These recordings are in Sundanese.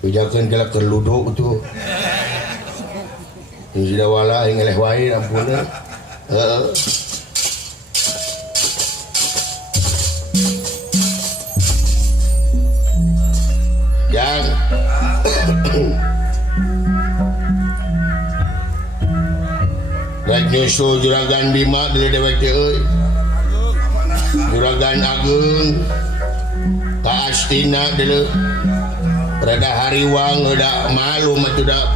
Jangan kalau kerluduk tu. Ini sudah wala yang eleh wae ampun. Yang rek nyusul juragan Bima dari dewek teh euy. Juragan Agung Ka Astina dulu rada hariwang udah malu mah dah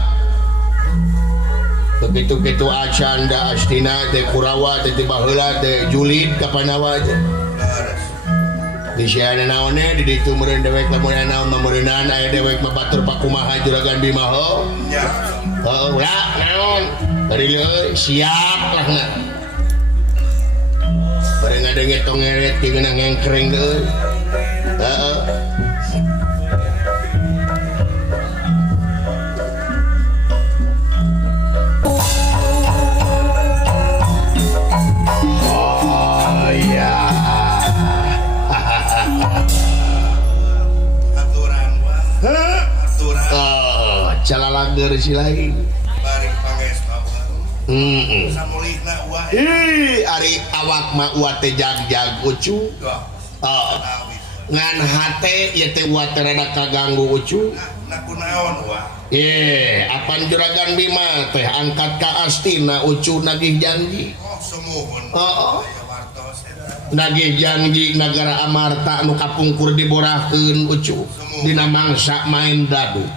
begitu-gitu acan da Astina teh Kurawa teh baheula teh julid ka Panawa aja di siana naonnya di ditu meureun dewek lamun naon mameureunaan aya dewek mah batur pakumaha juragan Bima ho nya ulah naon dari leuy siap lah na bareng ngadenge tong ngeret ti geunang ngengkreng deui heeh. Oh ya aturan oh calalager si lain bari pangesna samulihna wah ari awak mah uat teh jag-jag ucu ngan hate ieu teh uat rada kaganggu ucu nah kunaon wah apan juragan Bima teh angkat ka Astina ucu nagih janji semuhun nagih janji nagara Amarta anu kapungkur diborahkeun ucu dina mangsa main dadu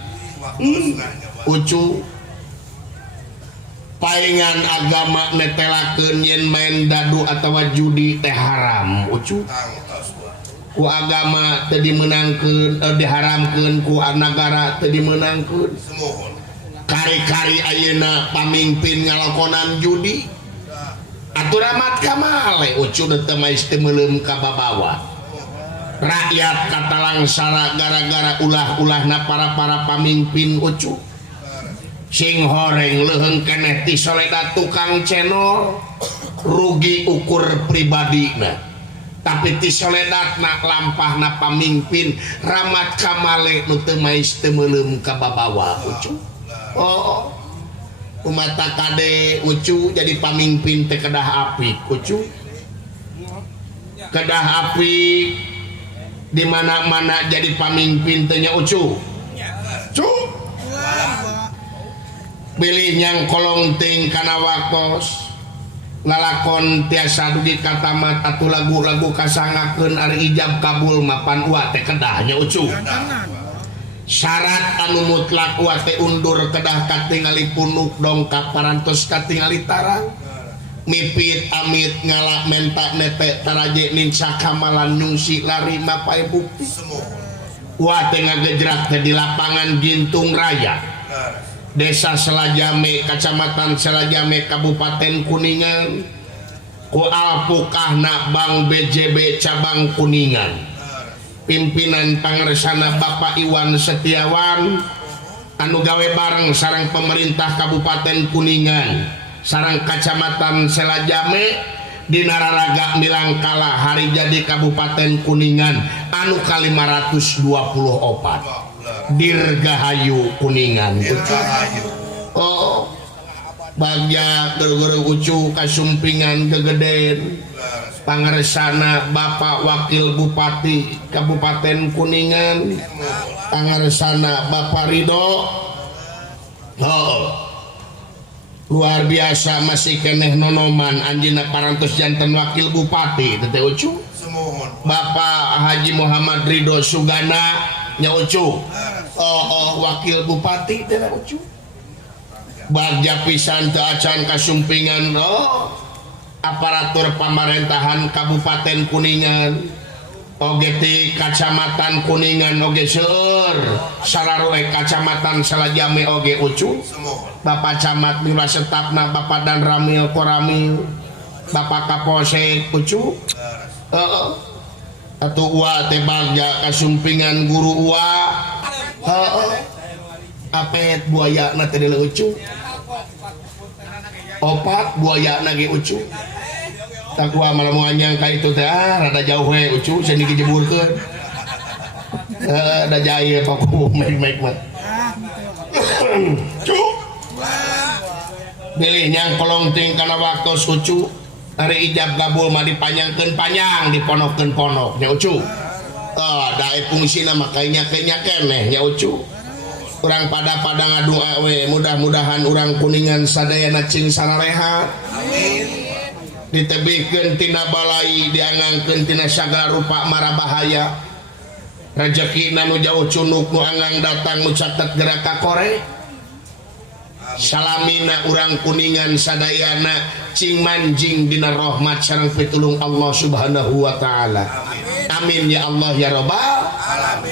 ucu palingan agama netelakeun yen main dadu atawa judi teh haram ucu ku agama teu dimeunangkeun diharamkeun ku nagara teu dimeunangkeun kari-kari ayeuna pamimpin ngalakonan judi aturan mat kamale ucu teu mah teu meuleum ka babawa rakyat katalangsara gara-gara ulah-ulahna para pamimpin ucu sing horeng leuheung keneh ti Soledad tukang cenol rugi ukur pribadina tapi ti Soledad na lampahna pamimpin ramat kamale nu teu mais teu meuleum ka babawa ucu oh umata kade ucu jadi pamimpin teh kedah apik ucu kedah apik di mana-mana jadi pamimpin teh nya ucu pilih yang kolong ting kana waktos lalakon tiasa dugi katamat atuh lagu-lagu kasangakeun ari ijab kabul mapan uat teh kedah nya ucu syarat anu mutlak uat teh undur kedah katingali punuk dongkap parantos katingali tarang mipit amit ngalak mentak nete taraje ninsa kamalan nyungsi lari mapai bukti uat teh ngagejrak teh di lapangan Gintung Raya Desa Selajame, Kecamatan Selajame, Kabupaten Kuningan, ku alpukahna Bank BJB cabang Kuningan, pimpinan pangresana Bapak Iwan Setiawan, anu gawe bareng sareng pemerintah Kabupaten Kuningan, sareng Kecamatan Selajame, di Nararaga Milangkala hari jadi Kabupaten Kuningan, anu kali 524. Dirgahayu Kuningan oh bagja gara-gara ucu kasumpingan gegeden pangresana Bapak Wakil Bupati Kabupaten Kuningan pangresana Bapak Ridho oh luar biasa masih keneh nonoman anjina parantos janten Wakil Bupati teh ucu Bapak Haji Muhammad Ridho Sugana nya ucu Wakil Bupati teh ucu bagja pisan teu acan kasumpingan aparatur pamerintahan Kabupaten Kuningan oge ti Kacamatan Kuningan oge seueur sararoe Kacamatan Selajame oge ucu Bapak Camat Mila Setapna Bapak Dan Ramil Koramil Bapak Kapolsek ucu atuh ua teh bagja kasumpingan guru ua apet buaya na teh ucu opat buaya na ge ucu tak gua malah mau nyangka itu teh rada jauh we ucu seni dijeburkeun da jair paku mek-mek mah Cuk. Bilih nyang kolong ting kana waktu sucu hari ijab gabul mah dipanjangkeun panjang diponokkeun ponok nya ucu. Dae fungsina makanya keneh nya ucu. Urang pada ngadoa we mudah-mudahan urang kuningan sadayana cing sararehat. Amin. Ditebihkeun tina balai diangangkeun tina sagala rupa mara bahaya. Rezekina nu jauh cunuk nu anggang datang nu catet gerak ka korek. Salamina urang kuningan sadayana cing manjing dina rahmat sareng pitulung Allah Subhanahu wa taala. Amin ya Allah ya rabbal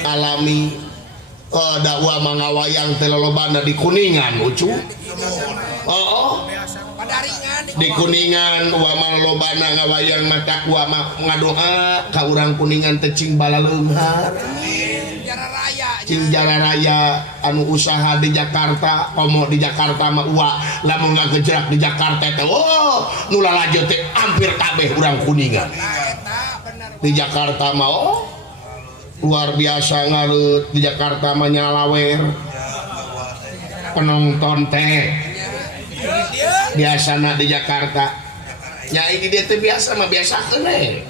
alamin. Dakwah mangawayang teh lolobana di Kuningan ucu. Di Kuningan wa lolobana ngawayang mata wa ngadoa ka urang Kuningan teh cing balaleunghar. Cing jara raya anu usaha di Jakarta, komo di Jakarta mah uwa lamun ngagejrak di Jakarta teh nu lalajo teh hampir kabeh urang Kuningan. Di Jakarta mah luar biasa ngalut di Jakarta mah nyalawer penonton teh biasana di Jakarta nya ini dia teh biasa mah biasa keneh.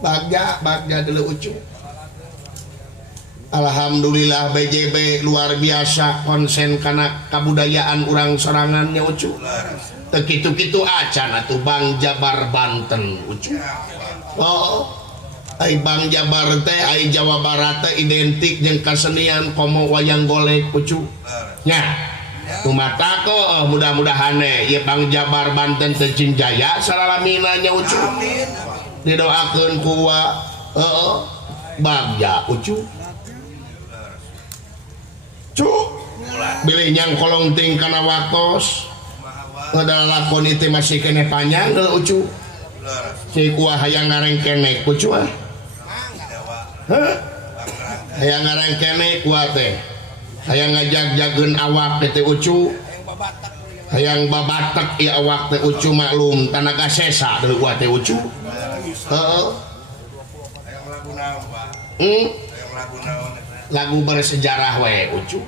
Bagja dulu ucu. Alhamdulillah BJB luar biasa konsen karena kabudayaan urang sorangannya ucu. Kitu-kitu acan atuh Bang Jabar Banten ucu. Ai Bang Jabar teh ai Jawa Barat teh identik jeung kasenian komo wayang golek ucu. Nya kumata ko mudah-mudahan ieu Bang Jabar Banten teh cing jaya salalamina nya ucu. Didoakeun ku wa Bagja ucu. Cuk bilih nyang kolong ting kana waktos adalah lakon itu masih kene panjang kalau ucu si kuah hayang ngareng kene ucu hayang ngareng kene kuah teh hayang ngajak-jageun awak teh ucu hayang babatek ieu awak teh ucu maklum tanaga sesa deui kuah teh ucu lagu bersejarah we ucu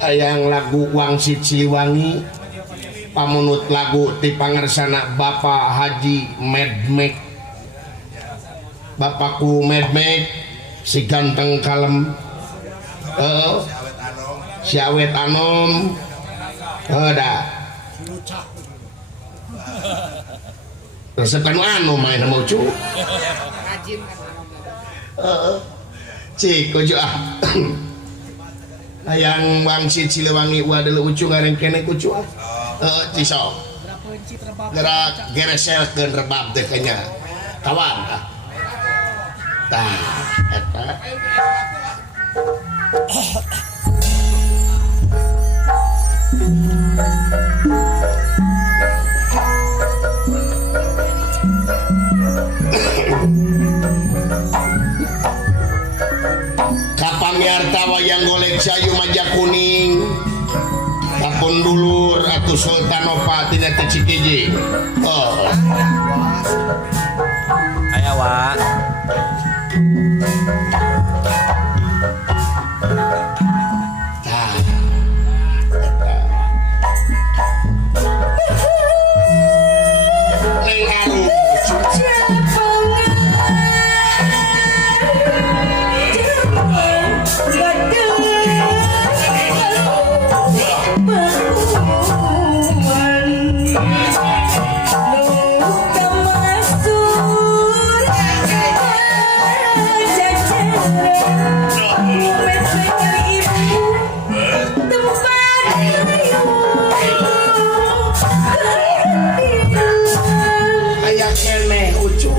hayang lagu Wangsit Siliwangi pamunut lagu ti pangersana Bapak Haji Medmek Bapakku Medmek si ganteng kalem si awet anom da resep anu anu main sama ucu cik ucu hayang Wangsit Siliwangi wadele ucu ngareng kene ucu cisok gerak gereselkeun rebab teh kenya kawan tah eta kapamiarta wayang golek sayu Majak Kuning tapun dulur atuh Sultanova tina teh Cikiji aya wa neng aru aya keneh ucu